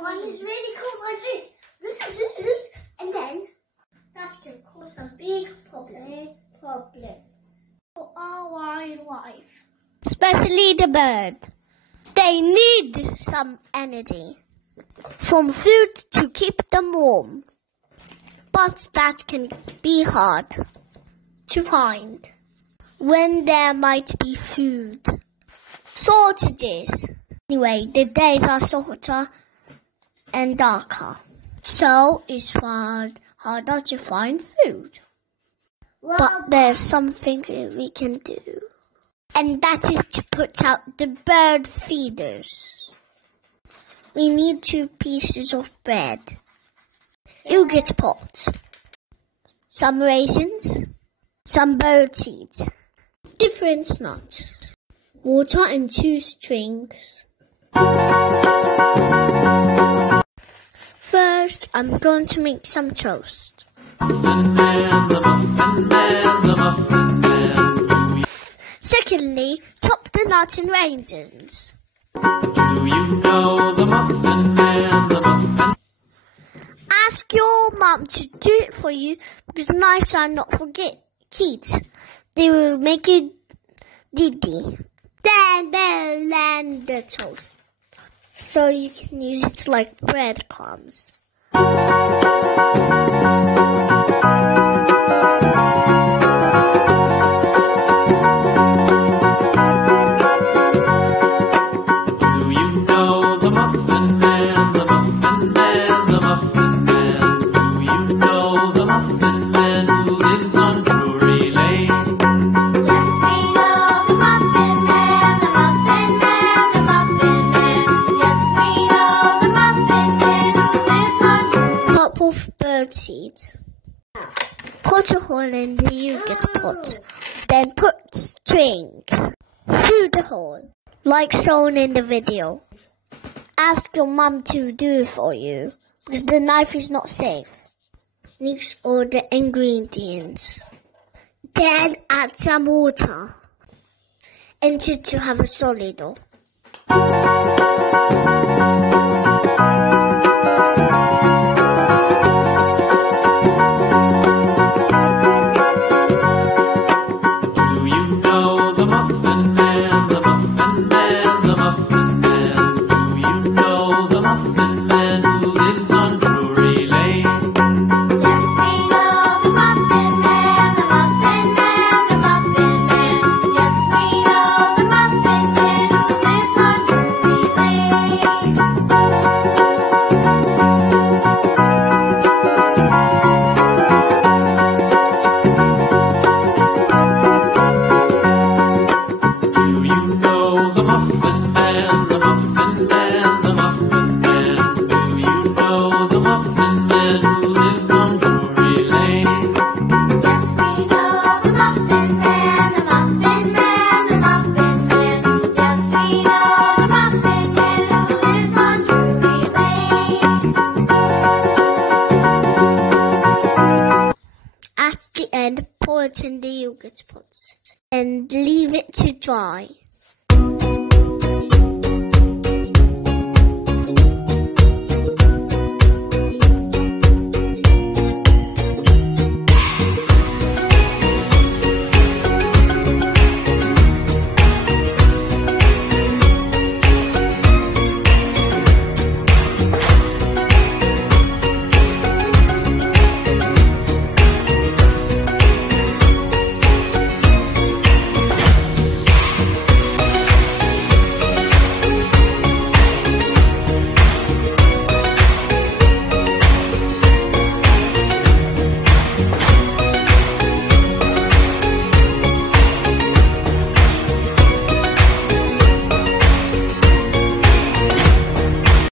one is really cool like this. This, and then that can cause some big problems. For our wildlife. Especially the bird. They need some energy from food to keep them warm. But that can be hard to find when there might be food shortages. Anyway, the days are shorter and darker, so it's harder to find food. But there's something we can do, and that is to put out the bird feeders. We need 2 pieces of bread, yogurt pot, some raisins, some bird seeds, different nuts, water and 2 strings. First, I'm going to make some toast. Secondly, chop the nuts and raisins. Do you know the Muffin Man, the Muffin? Ask your mum to do it for you because knives are not for kids. They will make you dizzy. Then they'll land the toast, so you can use it like breadcrumbs. Seeds. Put a hole in the yogurt pot, then put strings through the hole, like shown in the video. Ask your mum to do it for you, because the knife is not safe. Mix all the ingredients. Then add some water until you have a solid dough. Pour it in the yogurt pots and leave it to dry.